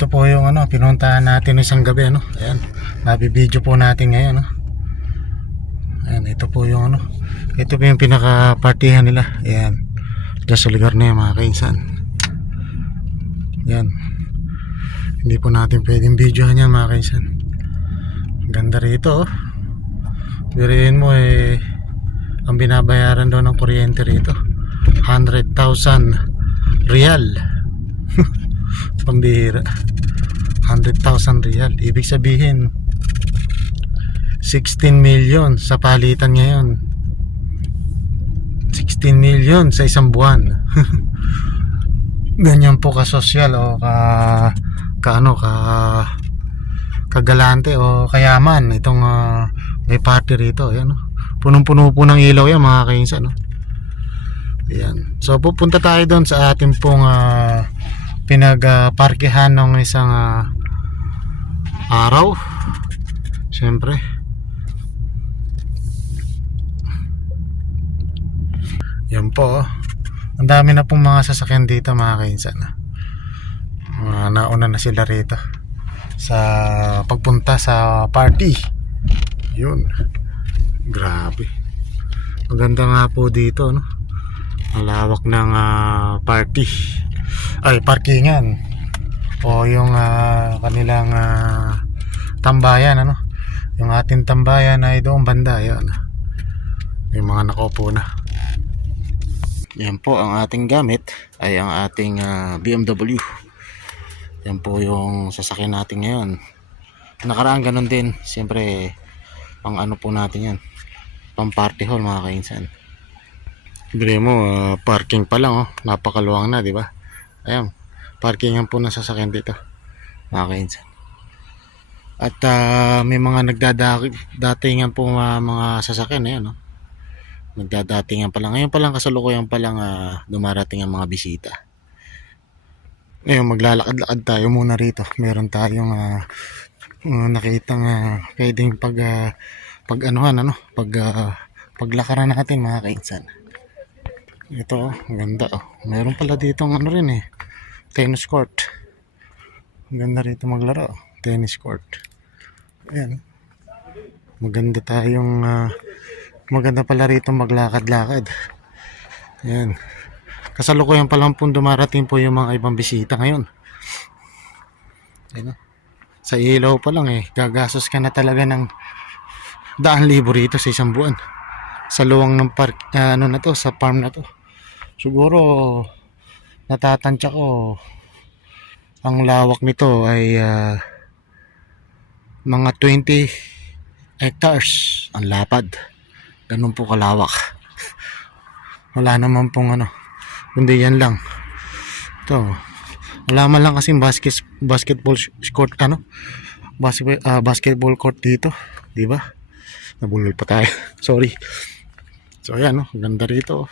Ito po yung pinuntahan natin isang gabi Ayan, nabibideo po natin ngayon Ayan, ito po yung ito po yung pinaka-partihan nila. Ayan. Diyan sa lugar na yan mga kainsan. Ayan. Hindi po natin pwedeng videohan yan mga kainsan. Ganda rito Biriin mo ang binabayaran daw ng kuryente rito 100,000 real. Pambihira. 100,000 real. Ibig sabihin 16 million sa palitan ngayon. 16 million sa isang buwan. Ganyan po kasosyal o kagalante o kayaman itong may party rito. Ayan, punong-puno po ng ilaw yan mga kainsan Ayan. So pupunta tayo doon sa ating pong pinagparkehan ng isang araw. Siyempre yan po ang dami na pong mga sasakyan dito mga kainsan. Nauna na sila rito sa pagpunta sa party. Yun, grabe, maganda nga po dito ang lawak ng party ay parkingan o yung kanilang tambayan yung ating tambayan ay doon banda. Yan, yung mga nakaupo na. Yan po ang ating gamit ay ang ating BMW. Yan po yung sasakyan natin ngayon. Nakaraan ganun din. Siyempre pang po natin yan, pang party hall mga kainsan. Bili mo parking pa lang napakaluwang na, di ba? Ayan, parkingan po ng sasakyan dito mga kainsan. At may mga nagdadatingan po mga sasakyan ayan nagdadatingan pa lang. Ngayon pa lang kasalukuyan pa lang dumarating ang mga bisita. Ngayon maglalakad-lakad tayo muna rito. Meron tayong nakitang pwedeng paglakaran natin mga kainsan. Ito ang ganda meron pala dito rin tennis court. Ang ganda rito maglaro, tennis court. Ayan, maganda pala rito maglakad-lakad. Ayan, kasalukuyan pa lang po dumarating po yung mga ibang bisita ngayon. Ayan, sa ilaw pa lang gagastos ka na talaga ng 100,000 rito sa isang buwan sa luwang ng park na to, sa farm na to. Siguro natatansya ko ang lawak nito ay mga 20 hectares ang lapad. Ganun po kalawak. Wala naman pong kundi yan lang. Ito, wala man lang kasing basketball court basketball court dito, di ba? Nabulol pa tayo. Sorry. So ayan ganda rito.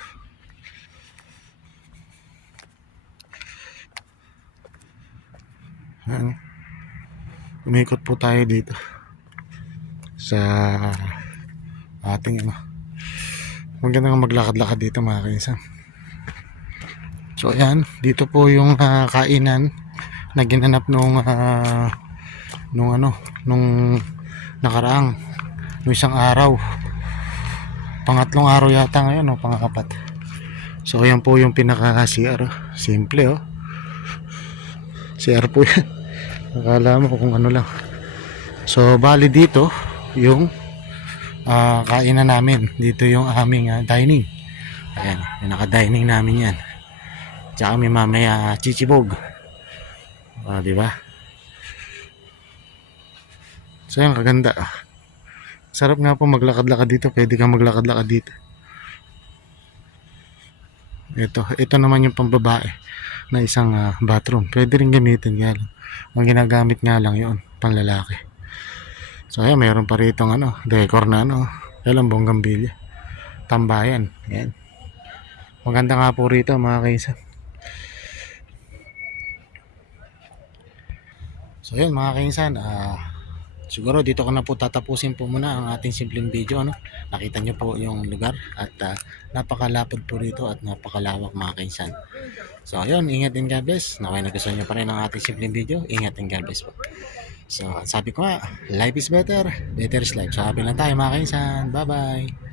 Ayan. Umikot po tayo dito sa ating maganda nga maglakad-lakad dito mga kainsan. So ayan, dito po yung kainan na ginanap nung nakaraang nung isang araw, pangatlong araw yata ngayon pang-apat. So ayan po yung pinaka CR simple CR po yan. Akala mo kung lang. So bali dito yung kainan namin. Dito yung aming dining. Ayan, yung naka-dining namin yan. Tsaka may mamaya chichibog. Di ba? So yan, kaganda. Sarap nga po maglakad-lakad dito. Pwede kang maglakad-lakad dito. Ito naman yung pambabae na isang bathroom. Pwede rin gamitin nga lang. Ang ginagamit nga lang yun, panlalaki. So ayan, mayroon pa rito decor na Alam, bonggambilya. Tambayan. Ayan. Maganda nga po rito mga kaisan. So yun mga kainsan, siguro dito ko na po tatapusin po muna ang ating simpleng video, ano. Nakita nyo po yung lugar at napakalapad po rito at napakalawak mga kainsan. So ayun, ingat din, God bless. Naway nagustuhan nyo pa rin ang ating simpleng video. Ingat din, God bless po. So sabi ko nga, life is better, better is life. So happy lang tayo mga kainsan. Bye bye.